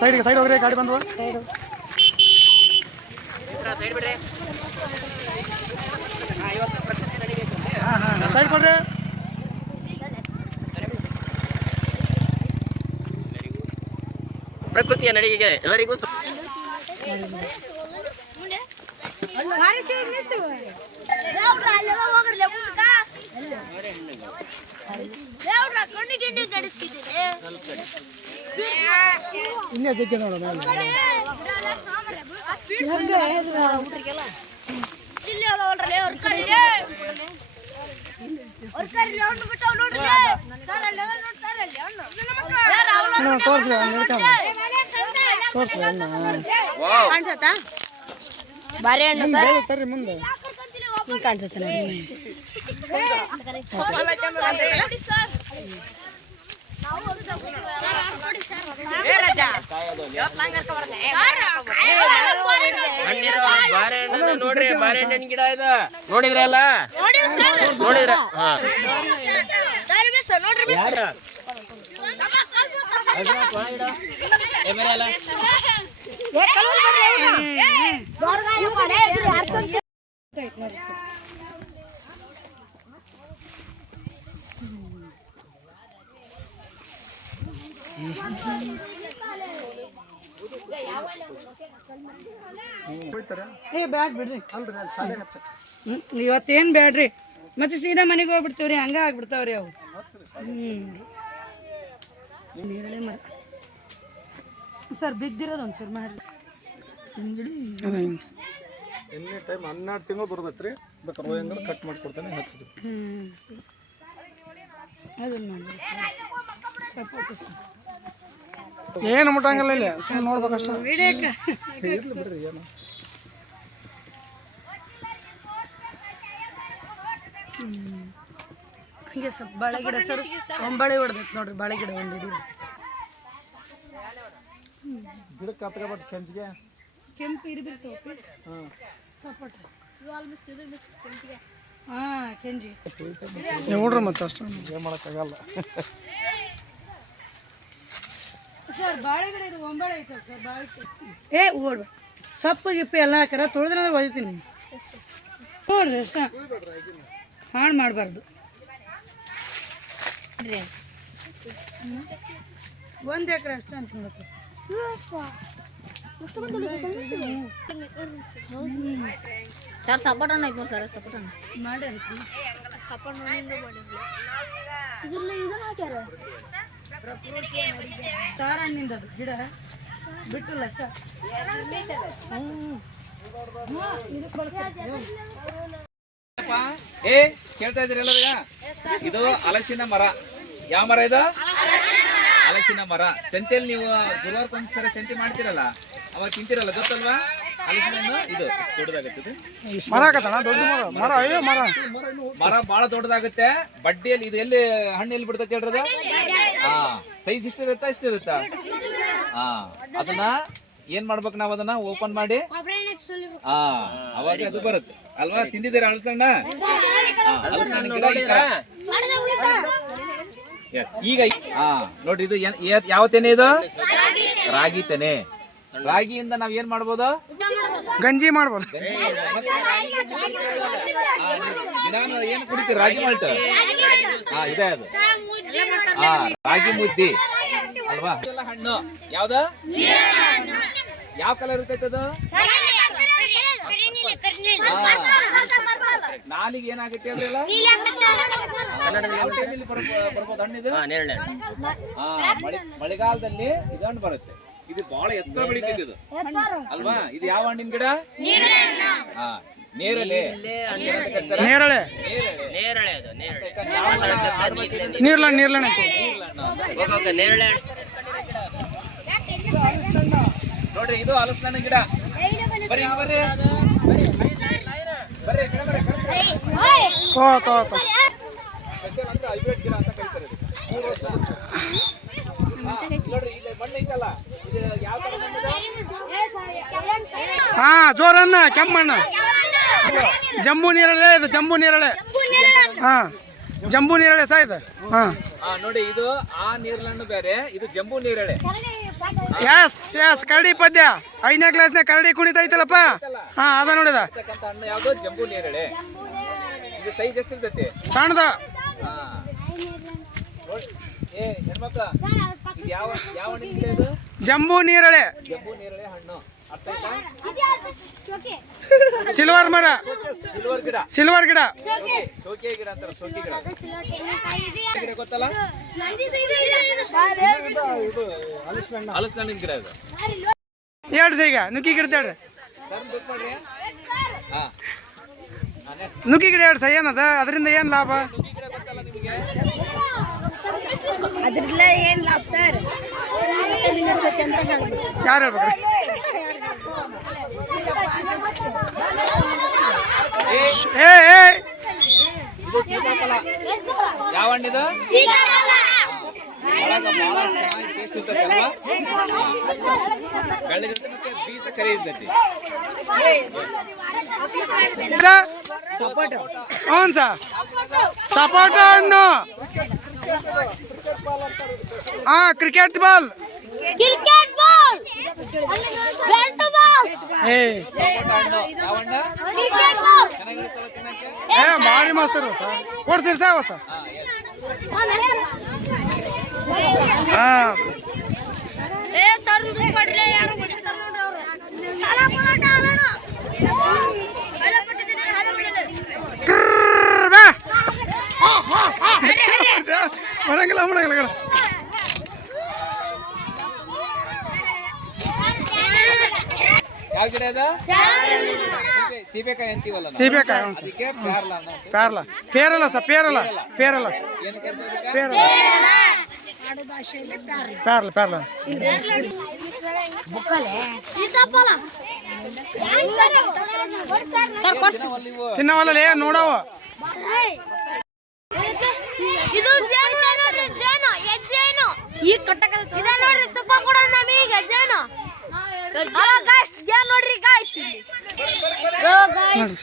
Side ಹೋಗ್ರಿ ಗಾಡಿ ಬಂದ್ವ side ಕೊಡ್ರಿ ಪ್ರಕೃತಿಯ ನಡಿಗೆಗೆ ಎಲ್ಲರಿಗೂ ಇನ್ನೇ ಜಗ್ಗೆ ನೋಡೋಣ ಬಾಳೆಹಣ್ಣು ತರ್ರಿ ಮುಂದೆ ಕಾಣ್ತೈತೆ ಬಾಳೆಹಣ್ಣು ನೋಡ್ರಿ, ಬಾಳೆಹಣ್ಣಿನ ಗಿಡ ಇದೆ ನೋಡಿದ್ರಲ್ಲ, ನೋಡಿದ್ರ ಬ್ಯಾಡ್ ಬಿಡ್ರಿ ಅಲ್ರಿ ಅಲ್ಲಿ ಶಾಲೆಗೆ ಹಚ್ಚ ಇವತ್ತೇನ್ ಬ್ಯಾಡ್ರಿ ಮತ್ತೆ ಸೀದಾ ಮನೆಗೆ ಹೋಗ್ಬಿಡ್ತೇವ್ರಿ ಹಂಗ ಆಗ್ಬಿಡ್ತಾವ್ರಿ ಅವು ನೇರಳೆ ಮರ ಸರ್ ಬಿದ್ದಿರೋದು ಒಂಚೂರು ಮಾಡ್ರಿ ಎನಿ ಟೈಮ್ 12 ತಿಂಗಳು ಬರ್ತೈತ್ರಿ ಬೇಕಾದ್ರೆ ಹೆಂಗಾರ ಕಟ್ ಮಾಡ್ಕೊಡ್ತಾನೆ ಹಚ್ಚಿದ್ರಿ ಅದನ್ನ ಮಾಡ್ರಿ ಸಪೋರ್ಟ್ ಏನು ಮುಟ್ಟಂಗಿಲ್ಲ ಇಲ್ಲ ಸುಮ್ಮನೆ ನೋಡ್ಬೇಕಷ್ಟ ವಿಡಿಯೋಕ್ಕೆ ಇರ್ಲಿ ಬಿಡ್ರಿ ಏನು ಹಂಗೆ ಸ್ವಲ್ಪ ಬಾಳೆ ಗಿಡ ಸರ್ ಒಂಬಳೆ ಹೊಡೆದೈತೆ ನೋಡ್ರಿ ಬಾಳೆ ಗಿಡ ಒಂದು ಹಿಡಿ ಗಿಡಕ್ಕೆ ಹತ್ಕೊಬಟ್ಟು ಕೆಂಚಿಗೆ ಕೆಂಪು ಇರ್ಬಿಡ್ತಾವೆ ಹಾಂ ಸಪೋಟ ಹಾಂ ಕೆಂಜಿ ನೋಡ್ರಿ ಮತ್ತೆ ಅಷ್ಟು ಏನು ಮಾಡೋಕ್ಕಾಗಲ್ಲ ಸರ್ ಬಾಳೆ ಗಿಡ ಇದು ಒಂಬಳೆ ಐತೆ ಸರ್ ಬಾಳೆ ಏ ಓಡ್ ಸಪ್ಪು ಗಿಪ್ಪು ಎಲ್ಲ ಹಾಕ್ಯಾರ ತೊಳೆದ್ರೆ ಒಯ್ತೀನಿ ನೋಡ್ರಿ ಅಷ್ಟ ಹಾಳು ಮಾಡಬಾರ್ದು 1 ಎಕರೆ ಅಷ್ಟೇ ಅಂತ ನೋಡಕ್ಕೆ ಸರ್ ಸಪೋಟ ಹಣ್ಣು ಐತೆ ನೋಡಿ ಸರ್ ಸಪೋಟ ಹಣ್ಣು ಮಾಡಿ ಸಪೋಟ ಹಣ್ಣಿಂದ ಮಾಡಿದ್ವಿ ಇದನ್ನ ಹಾಕ್ಯಾರ ಸ್ಟಾರ್ ಹಣ್ಣಿಂದ ಅದು ಗಿಡ ಬಿಟ್ಟಿಲ್ಲ ಸರ್ ಏ ಕೇಳ್ತಾ ಇದ್ರಿ ಎಲ್ಲರಿಗ ಇದು ಹಲಸಿನ ಮರ ಯಾವ ಮರ ಇದು ಹಲಸಿನ ಮರ ಸಂತೆಯಲ್ಲಿ ನೀವು ಗುರುವಾರಕ್ಕೊಂದ್ಸರಿ ಸಂತೆ ಮಾಡ್ತಿರಲ್ಲ ಅವಾಗ ತಿಂತಿರಲ್ಲ ಗೊತ್ತಲ್ವಾ ಹಲಸಿನ ಹಣ್ಣು ಇದು ದೊಡ್ಡದಾಗುತ್ತೆ ಮರ ಆಗತ್ತಣ್ಣ ದೊಡ್ಡ ಮರ ಮರ ಅಯ್ಯೋ ಮರ ಮರ ಬಹಳ ದೊಡ್ಡದಾಗುತ್ತೆ ಬಡ್ಡಿಯಲ್ಲಿ ಇದು ಎಲ್ಲಿ ಹಣ್ಣು ಎಲ್ಲಿ ಬಿಡ್ತೈತೆ ಹೇಳ್ರದ ಹಾ ಸೈಜ್ ಇಷ್ಟಿರುತ್ತಾ ಇಷ್ಟಿರುತ್ತಾ ಹಾ ಅದನ್ನ ಏನ್ ಮಾಡ್ಬೇಕು ನಾವ್ ಅದನ್ನ ಓಪನ್ ಮಾಡಿ ಹಾ ಅವಾಗ ಅದು ಬರುತ್ತೆ ಅಲ್ವಾ ತಿಂದಿದ್ದೀರಾ ಹಲಸಣ್ಣ ಈಗ ಹಾ ನೋಡ್ರಿ ಇದು ಯಾವ ತೆನೆ ಇದು ರಾಗಿ ತೆನೆ ರಾಗಿಯಿಂದ ನಾವ್ ಏನ್ ಮಾಡ್ಬೋದು ಗಂಜಿ ಮಾಡ್ಬೋದು ದಿನಾನು ಏನ್ ಕುಡಿತೀರಿ ರಾಗಿ ಮಾಲ್ಟ್ ಹಾ ಇದೆ ಅದು ಹಾ ರಾಗಿ ಮುದ್ದಿ ಅಲ್ವಾ ಹಣ್ಣು ಯಾವ್ದ ಯಾವ ಕಲರ್ ಇರ್ತೈತೆ ಅದು ನಾಲಿಗೆ ಏನಾಗುತ್ತೆ ಹೇಳಿಲ್ಲ ಬರ್ಬೋದು ಹಣ್ಣಿದು ಮಳೆಗಾಲದಲ್ಲಿ ಇದು ಹಣ್ಣು ಬರುತ್ತೆ ಇದು ಬಹಳ ಎತ್ತರ ಬೆಳಿತೈತಿ ಇದು ಅಲ್ವಾ ಇದು ಯಾವ ಹಣ್ಣಿನ ಗಿಡ ಹಾ ನೇರಳೆ ನೇರಳೆ ನೀರ್ಲಣ್ಣ ನೀರ್ಲಣ್ಣ ನೋಡ್ರಿ ಇದು ಹಲಸಿನ ಗಿಡ ಬರ್ರಿ ಬರ್ರಿ ಬರ್ರಿ ಹೈಬ್ರಿಡ್ ಗಿಡ ಅಂತ ಕರೀತಾರೆ ನೋಡ್ರಿ ಇದು ಮಣ್ಣು ಐತಲ್ಲ ಇದು ಯಾವ ತರ ಮಣ್ಣು ಹಾ ಜೋರನ್ನ ಕೆಂಪಣ್ಣ ಜಂಬೂ ನೇರಳೆ ಇದು ಜಂಬೂ ನೇರಳೆ ಹಾ ಜಂಬೂ ನೇರಳೆ ಸಾ ಇದು ಹಾ ನೋಡಿ ಇದು ಆ ನೀರ್ಲಣ್ಣು ಬೇರೆ, ಇದು ಜಂಬೂ ನೇರಳೆ. ಎಸ್ ಕರಡಿ ಪದ್ಯ 5ನೇ ಕ್ಲಾಸ್ನಾಗ ಕರಡಿ ಕುಣಿತ ಐತಲ್ಲಪ್ಪ ಹಾ ಅದ ನೋಡಿದ ಹಣ್ಣು ಯಾವ್ದು? ಜಂಬೂ ನೇರಳೆ. ಇದು ಸೈಜ್ ಎಷ್ಟಿರ್ತೈತಿ? ಸಣ್ಣದ. ಏ ಹೆಣ್ಮಕ್ಳ, ಇದು ಯಾವ ಹಣ್ಣಿನ ಗಿಡ ಇದು? ಜಂಬೂ ನೇರಳೆ. ಜಂಬೂ ನೇರಳೆ ಹಣ್ಣು. ಅರ್ಥ ಆಯ್ತಾ? ಸಿಲ್ವರ್ ಮರ, ಸಿಲ್ವರ್ ಗಿಡ, ಶೋಕಿ ಗಿಡ ಅಂತಾರೆ. ಶೋಕಿ ಗಿಡ ಗೊತ್ತಲ್ಲ? ಹಲಸಿನ ಗಿಡ ಇದು. ಹೇಳ್ರಿ ಈಗ ನುಗ್ಗಿ ಗಿಡ ಹೇಳ್ರಿ. ನುಗ್ಗಿ ಗಿಡ ಹೇಳ್ರಿ ಸರ್, ಏನದ ಅದರಿಂದ ಏನು ಲಾಭ? ಅದ್ರಲ್ಲ ಏನ್ ಲಾಭ ಸರ್? ಯಾರು ಹೇಳ್ಬೇಕ್ರಿ? ಏ ಯಾವ ಹಣ್ಣಿದು? ಟೇಸ್ಟ್ ಇರ್ತೈತಿ ಅಲ್ವಾ? ಬೆಳ್ಳಗಿರುತ್ತೆ ಮತ್ತೆ ಬೀಜ ಕರಿ ಇರ್ತೈತಿ. ಹ್ಞೂ ಸರ್, ಸಪೋಟ ಹಣ್ಣು. ಹಾ ಕ್ರಿಕೆಟ್ ಬಾಲ್. ಏ ಭಾರಿ ಮಸ್ತ್ ಇರೋ ಸರ್, ಕೊಡ್ತೀರಿ ಸರ್ ಹೊಸ. ಹಾ ಏ ಸರ್ ಇದು ಪಡ್ಲೆ ಯಾರು ಹೊಡಿತಾರ ನೋಡ್ರಿ ಅವರು. ಸಾಲ ಪರೋಟ ಅಲ್ಲಣ್ಣ. ಸಾಲ ಪಟ್ಟಿದ್ರೆ ಹಾಲು ಬಿಡಲ್ಲ. ಬರಂಗಿಲ್ಲ ಮಾಡಂಗಿಲ್ಲ. ಯಾವ ಗಿಡ ಇದು? ಸೀಬೆಕಾಯಿ ಅಂತೀವಲ್ಲ ನಾವು. ಸೀಬೆಕಾಯಿ. ಅದಕ್ಕೆ ಪ್ಯಾರ್ಲ ಅನ್ನೋ. ಪೇರಲ ಪೇರಲ ಸರ್, ಪೇರಲ ಪೇರಲ ಏನಕ್ಕೆ ಅಂತ ಇದಕ್ಕೆ? ಪೇರಲ ಪೇರಲ ಪೇರಲ. ತಿನ್ನವಲ್ಲ ನೋಡವ. ಇದು ಜೇನು ನೋಡ್ರಿ, ಜೇನು ಹೆಜ್ಜೇನು ಈ ಕಟ್ಟಕದ ಇದ ನೋಡ್ರಿ, ತುಪ್ಪ ಕೂಡ ನಮಗೆ ಜೇನು. ಹಲೋ ಗಾಯ್ಸ್, ಜೇನು ನೋಡ್ರಿ ಗಾಯ್ಸ್. Hello guys,